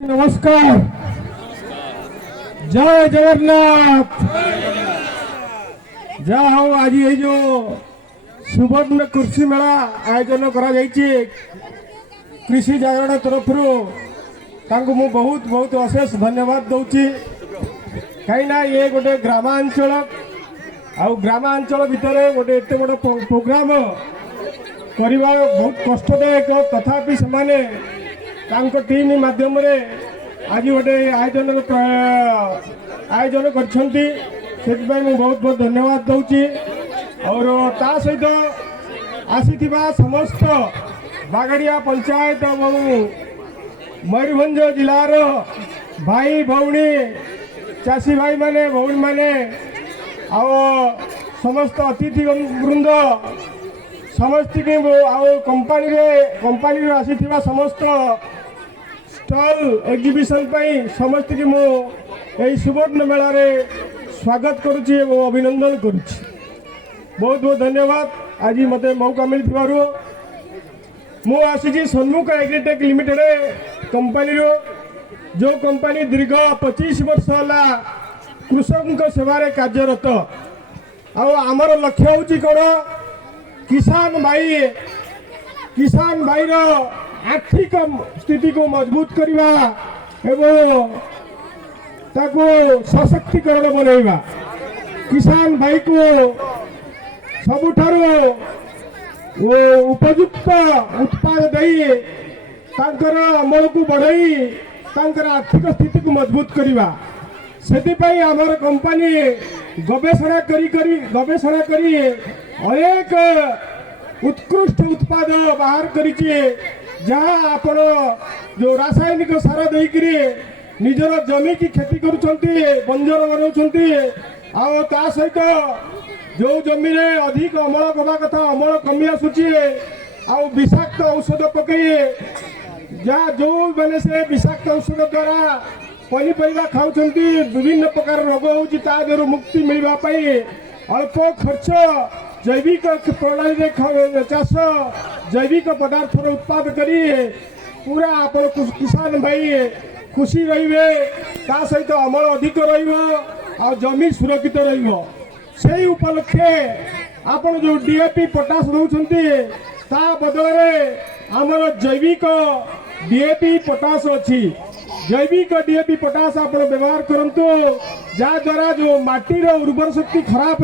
नमस्कार। जय जगन्नाथ। जहाँ हूँ आज ये जो सुवर्ण कृषि मेला आयोजन करा कृषि जागरण तरफ मु बहुत बहुत अशेष धन्यवाद दूची। कहीं ये गोटे ग्रामांचल ग्रामांचल भितर गोटे एत बड़ प्रोग्राम करवा बहुत कष्टदायक, तथापि से टीम माध्यम आज गोटे आयोजन कर बहुत बहुत धन्यवाद दूची। और ता सहित आसी समस्त बागड़िया पंचायत और मयूरभंज जिलार भाई भौणी चाषी भाई माने भौणी माने समस्त अतिथि वृंद समस्त कंपानी आसी समस्त स्टॉल एग्जिबिशन समस्त की मुझे सुवर्ण मेला रे स्वागत करुच्ची और अभिनंदन करुच्ची। बहुत बहुत धन्यवाद। आज मत मौका मिलू मुझे सन्मुख एग्रीटेक लिमिटेड कंपानी जो कंपानी दीर्घ 25 वर्ष है कृषक सेवारे कार्यरत। आमर लक्ष्य हूँ कौन किसान भाई आर्थिक स्थिति को मजबूत करवा एवं ताको सशक्तिकरण बनैबा, किसान भाई को सबुठारु उपयुक्त उत्पाद दे तांकर अमल को बढ़ाई तांकर आर्थिक स्थिति को मजबूत करवा। सेतिपाई आमर कंपानी गवेषणा करी अनेक उत्कृष्ट उत्पाद बाहर करिछि, जहाँ आपण जो रासायनिक सार देकरी निजर जमी की खेती करुछंती बंजर बनाउछंती। ता सहित जो जमी रे अधिक अमल हवा कथा अमल कमी आसुची विषाक्त औषध पकई जहाँ जो मैंने से विषाक्त औषध द्वारा पनीपरिया खाऊंट विभिन्न प्रकार रोग हो मुक्ति मिलवाई अल्प खर्च जैविक प्रणाली चाष जैविक पदार्थ उत्पाद करी पूरा आप किसान भाई खुशी रे सहित अमल अधिक रमी सुरक्षित रही उपलक्षे आपण जो डीएपी पोटास दौरान ता बदल आमर जैविक डीएपी पोटास अच्छी। जैविक डीएपी पोटास आप व्यवहार करंतु, जहाँ द्वारा जो माटीर उर्वर शक्ति खराब